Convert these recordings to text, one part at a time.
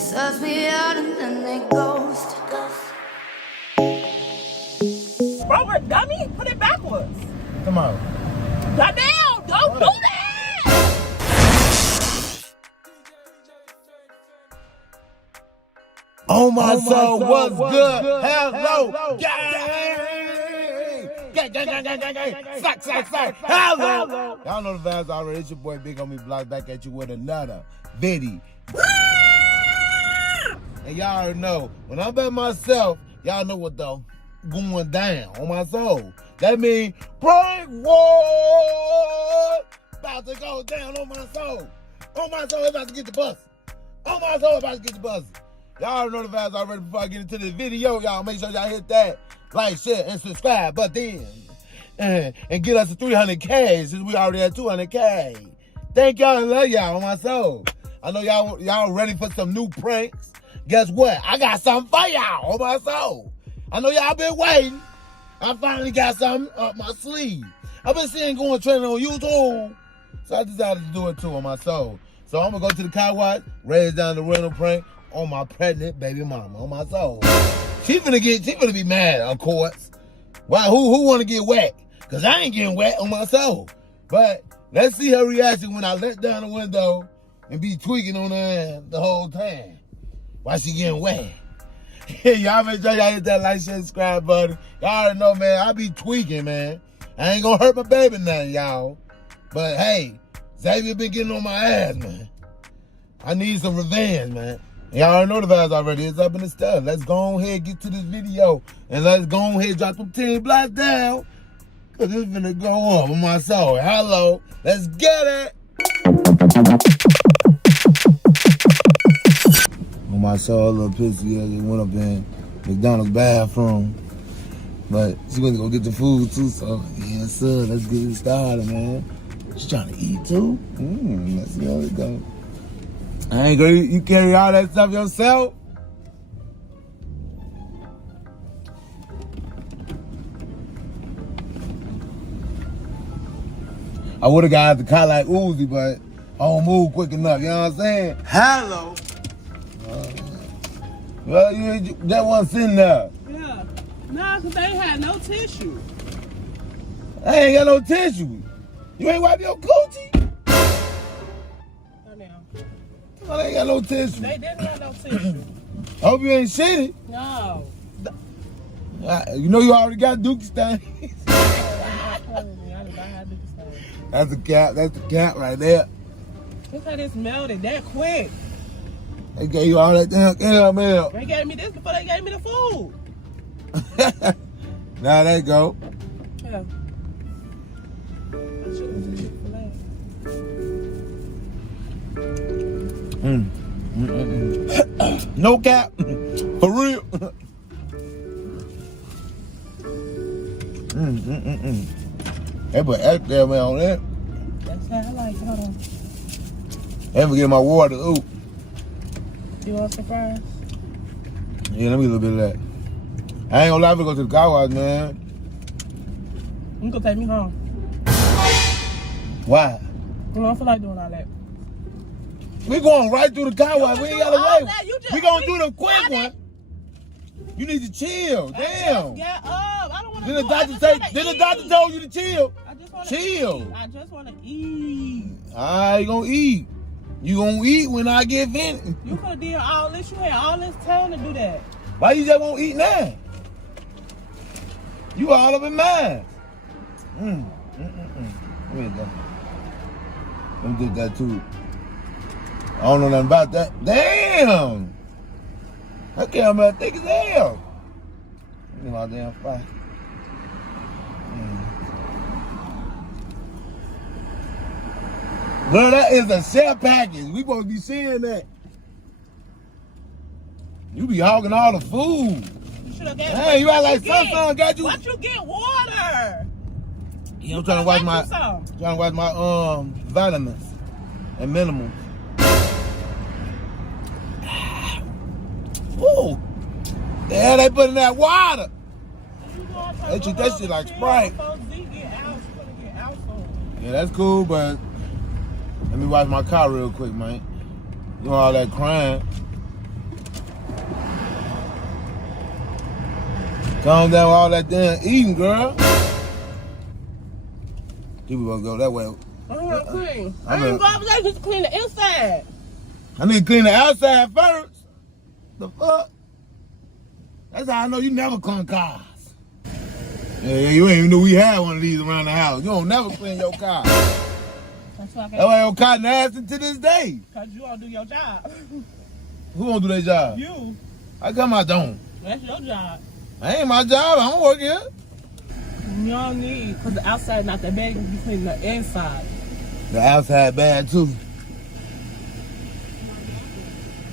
suss me out and then they ghost. Bro, we're dummy. Put it backwards. Come on. Goddamn, don't do that. Oh my soul, what's good? Hello, gang. Sack. Hello. Y'all know the vibes already. It's your boy Big Homie Block back at you with another video. And y'all already know, when I'm by myself, y'all know what the going down on my soul. That means prank war about to go down on my soul. On my soul, about to get the bus. On my soul, about to get the bus. Y'all already know the vibes already. Before I get into this video, y'all make sure y'all hit that like, share, and subscribe button. And get us to 300K since we already at 200K. Thank y'all and love y'all on my soul. I know y'all ready for some new pranks. Guess what? I got something for y'all on my soul. I know y'all been waiting. I finally got something up my sleeve. I've been seeing going trending on YouTube, so I decided to do it too on my soul. So I'm gonna go to the car wash, raise down the rental prank on my pregnant baby mama on my soul. She finna be mad, of course. Why? Who wanna get wet? Cause I ain't getting wet on my soul. But let's see her reaction when I let down the window and be tweaking on her ass the whole time while she getting wet. Y'all make sure y'all hit that like, share, subscribe button. Y'all already know, man, I be tweaking, man. I ain't gonna hurt my baby now, y'all. But hey, Xavier been getting on my ass, man. I need some revenge, man. Y'all already know the vibes already. It's up in the stuff. Let's go ahead and get to this video. And let's go ahead and drop them 10 blocks down. Cause it's finna go up on my soul. Hello. Let's get it. On my soul, a little pissy. I just went up in McDonald's bathroom. But she went to go get the food too, so yeah, sir, let's get it started, man. She's trying to eat too? Let's see how it goes. I ain't gonna, you carry all that stuff yourself? I would've got the car like Uzi, but I don't move quick enough, you know what I'm saying? Hello. Well, that one sitting there. Yeah. Nah, cause they ain't had no tissue. I ain't got no tissue. You ain't wipe your coochie? Oh, now. I ain't got no tissue. They didn't have no tissue. I hope you ain't shitty. No. You know you already got Dookie Stein. That's a cap. That's the cap right there. Look how this melted that quick. They gave you all that damn caramel. They gave me this before they gave me the food. Now they go. Yeah. No cap. For real. They put extra on that. That's how I like it. Hold on. They forget my water. Ooh. You want some fries? Yeah, let me get a little bit of that. I ain't gonna lie, I'm gonna go to the car wash, man. You gonna take me home. Why? I don't feel like doing all that. We going right through the car wash. We ain't gotta wait. We gonna do the quick one. You need to chill. Damn. Get up. I don't want to. Did the doctor told you to chill? I just want to chill. I just want to eat. Alright, you gonna eat. You gonna eat when I get finished. You could have did all this. You had all this time to do that. Why you just won't eat now? You all up in mine. Let me go. Let me get that too. I don't know nothing about that. Damn! I can't remember thick as hell. Look at my damn fry. Girl, that is a share package. We supposed to be seeing that. You be hogging all the food. You should have got. Hey, you act like Sunshine got you. What you get water? Yeah, I'm trying to watch my vitamins and minimums. Ooh, the hell they put in that water? They treat that shit like Sprite. Yeah, that's cool, but let me wash my car real quick, man. You know all that crying. Calm down with all that damn eating, girl. People gonna go that way. I'm not clean. I I know. ain't go over there just to clean the inside. I need to clean the outside first. The fuck? That's how I know you never clean cars. Yeah, you ain't even know we had one of these around the house. You don't never clean your car. That's why That's why your car nasty to this day. Cause you don't do your job. Who won't do their job? You. How come I don't? That's your job. That ain't my job. I don't work here. You don't need, cause the outside not that bad. You can clean the inside. The outside bad too.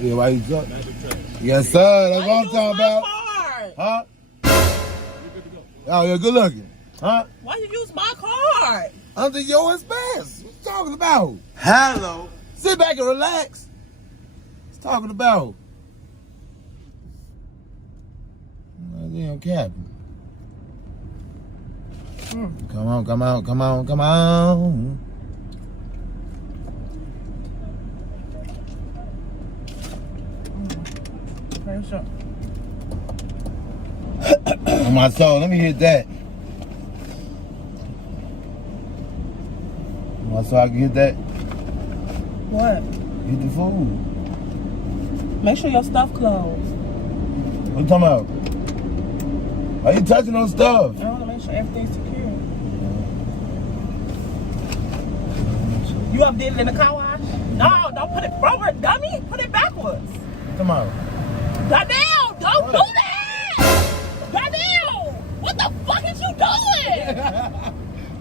Yeah, why you talking? Yes, sir. That's what I'm talking about. Card? Huh? Oh, yeah, good looking. Huh? Why you use my card? Under your expense. What you talking about? Hello. Sit back and relax. What's talking about? Damn Captain. Come on, come on, come on, come on. Okay, sure. On my soul, let me hit that. On my soul, I can hit that. What? Hit the food. Make sure your stuff closed. What you talking about? Why you touching on stuff? I want to make sure everything's secure. You updated it in the car wash? No, don't put it forward, dummy. Put it backwards. What you talking about? Danielle, don't do that! Danielle, what the fuck is you doing?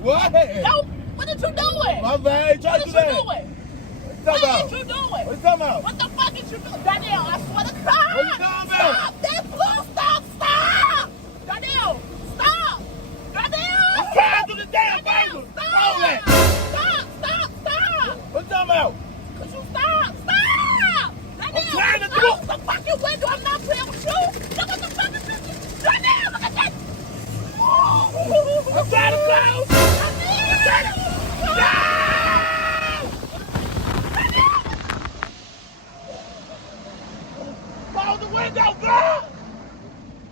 What? Yo, what are you doing? My bad, try What to is do you that. doing? What you talking What about? is you doing? What you talking about? What the fuck is you doing? Danielle, I swear to God. What you talking about? Stop that blue stuff. Stop. Danielle, stop. Danielle. I'm trying to do the damn Danielle, thing. stop. Hold that. Stop. What you talking about? Could you stop? Stop. Danielle, trying to close do- the fucking window. I'm not playing with you. Look what the fuck is this? Danielle, look at that. I'm trying to close. Danielle. Close the window, girl.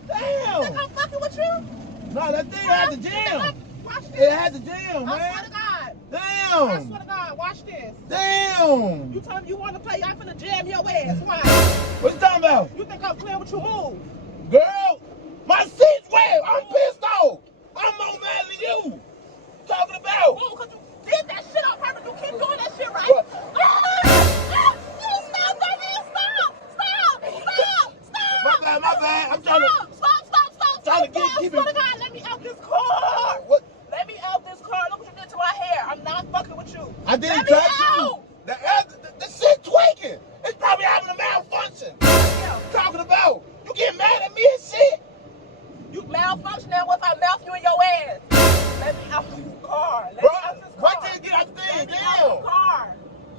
Think Damn. I'm fucking with you? No, that thing had the jam. Watch this. It had the jam, I swear man. to God. I Damn. swear to God. Watch this. Damn. You tell me you want to play, I'm finna jam your ass. Why? What you talking about? You think I'm playing with you? Move. Girl, my seat's wet. I'm pissed off. I'm more mad than you. Talking about. Move, because you did that shit on purpose. You keep doing that shit, right? What? Stop, baby. Stop. My bad. I'm trying to. Stop. Trying to keep Swear it- to God, let me out this car. What? Let me out this car. Look what you did to my hair. I'm not fucking with you. I didn't Let me touch you. out. The shit tweaking. It's probably having a malfunction. Talking about. You get mad at me and shit. You malfunctioning with I mouth you in your ass. Let me out this car. Let Bro, me out this why car. can't you get out the thing? Let me out this Damn. car.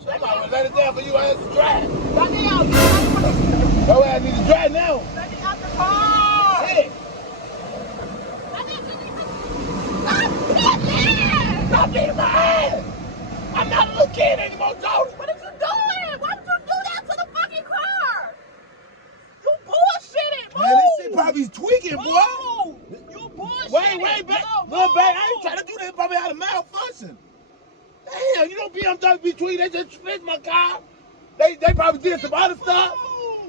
I'm about to let it down for you ass to drive. Let me out. You know what? Your ass need to drive now. Let me out the car. Shit. Stop beating my ass. I'm not a little kid anymore, Jody. What are you doing? Why would you do that to the fucking car? You bullshitting. Move. Man, this shit probably tweaking, boy. Move. You bullshitting. Wait, back. Move. Look, back. I ain't trying to do this. Probably had a malfunction. Damn, you know BMW between. They just fixed my car. They probably did some other stuff.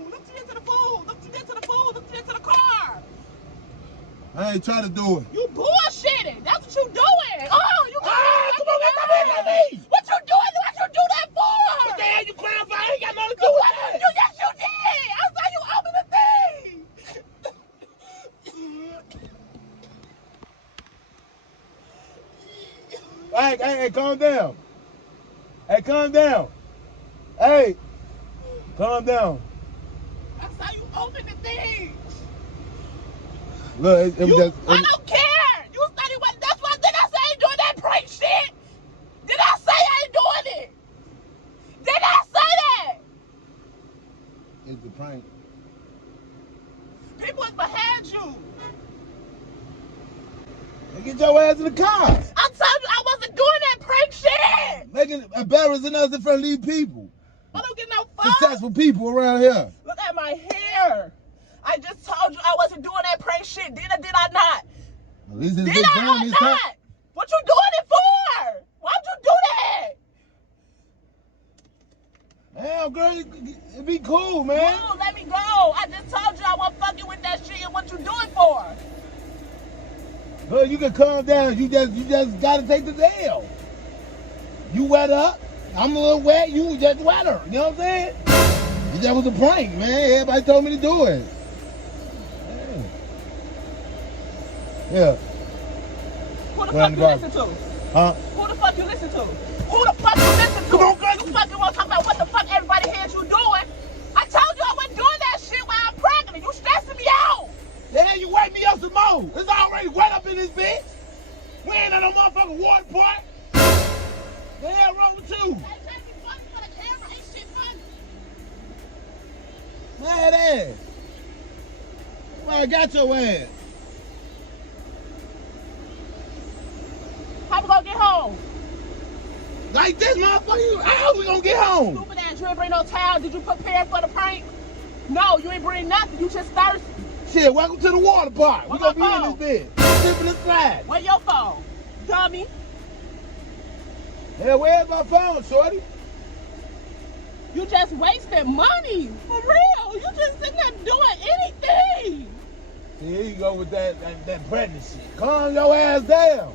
Look to the food. Look to the food. Look to the car. I ain't trying to do it. You bullshitting. That's what you doing. Oh, you. Come on, let's come in on me. What you doing? What you do that for? What the hell you crying for? I ain't got nothing to do with that. Yes, you did. I saw you open the thing. Hey, calm down. Hey, calm down. Hey, calm down. I saw you open the thing. Look, it was just. I don't care. You said it wasn't. That's why. Did I say I ain't doing that prank shit? Did I say I ain't doing it? Did I say that? It's the prank. People is behind you. Get your ass in the car. I told you I wasn't doing that prank shit. Making embarrassing us in front of these people. I don't get no fuck. Successful people around here. Look at my hair. I just told you I wasn't doing that prank shit. Did I not? At least it's Did been I done or this time. not? What you doing it for? Why'd you do that? Damn, girl, it be cool, man. Dude, let me go. I just told you I wasn't fucking with that shit and what you do it for. Girl, you can calm down. You just gotta take the L. You wet up. I'm a little wet. You just wetter. You know what I'm saying? That was a prank, man. Everybody told me to do it. Yeah. Who the fuck you listen to? Huh? Who the fuck you listen to? Who the fuck you listen to? Come on, girl. You fucking want to talk about what the fuck everybody hears you doing? I told you I wasn't doing that shit while I'm pregnant. You stressing me out. Yeah, you wake me up some more. It's already wet up in this bitch. We ain't at no motherfucking water park. The hell wrong with you? Mad ass. Well, I got your ass. How we gonna get home? Like this, motherfucker. How we gonna get home? Stupid ass, you ain't bring no towel. Did you prepare for the prank? No, you ain't bring nothing. You just thirsty. Shit, welcome to the water park. We Where gonna my be in this bitch. Slipping and slide. Where your phone? Dummy. Yeah, where's my phone, shorty? You just wasted money. For real. You just sitting there doing anything. See, here you go with that pregnancy. Calm your ass down.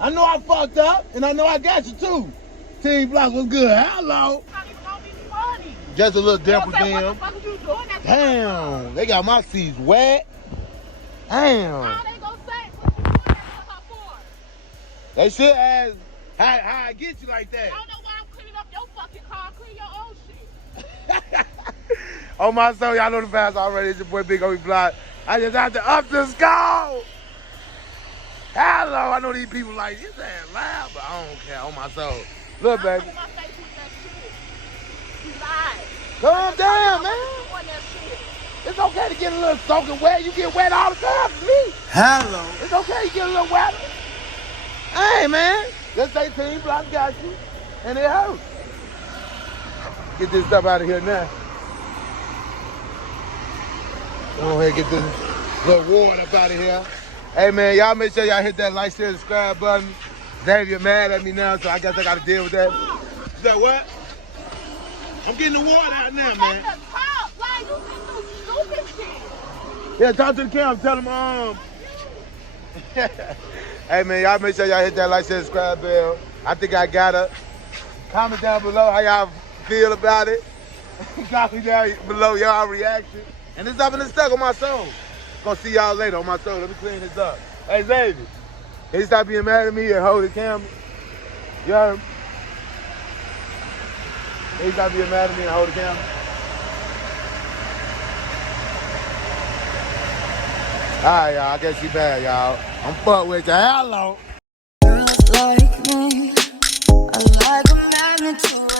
I know I fucked up, and I know I got you too. Team Block was good. Hello. Just a little dimple What damn. the fuck you doing? Damn, they got my seats wet. Damn. How they gonna say what you doing that for? They should ask how I get you like that. I don't know why I'm cleaning up your fucking car. Clean your own shit. On my soul, y'all know the fast already. It's your boy Big O Block. I just have to up the score. Hello, I know these people like this ass loud, but I don't care. On my soul. Look, baby. Calm down, man. It's okay to get a little soaking wet. You get wet all the time for me. Hello. It's okay to get a little wet. Hey, man. Let's say Team Block got you. And it hurts. Get this stuff out of here now. Go ahead and get this little water up out of here. Hey, man, y'all make sure y'all hit that like, share, subscribe button. Xavier mad at me now, so I guess I got to deal with that. Is that what? I'm getting the water out now, man. Yeah, talk to the camera. Tell them, Hey, man, y'all make sure y'all hit that like, share, subscribe bell. I think I got her. Comment down below how y'all feel about it. Comment down below y'all reaction. And it's up in the stuck on my soul. Gonna see y'all later on my soul. Let me clean this up. Hey, Xavier, can you stop being mad at me and hold the camera? You heard me? Can you stop being mad at me and hold the camera? All right, y'all. I guess she bad, y'all. I'm fucked with you. Hello. Girls like me, I like a magnitude.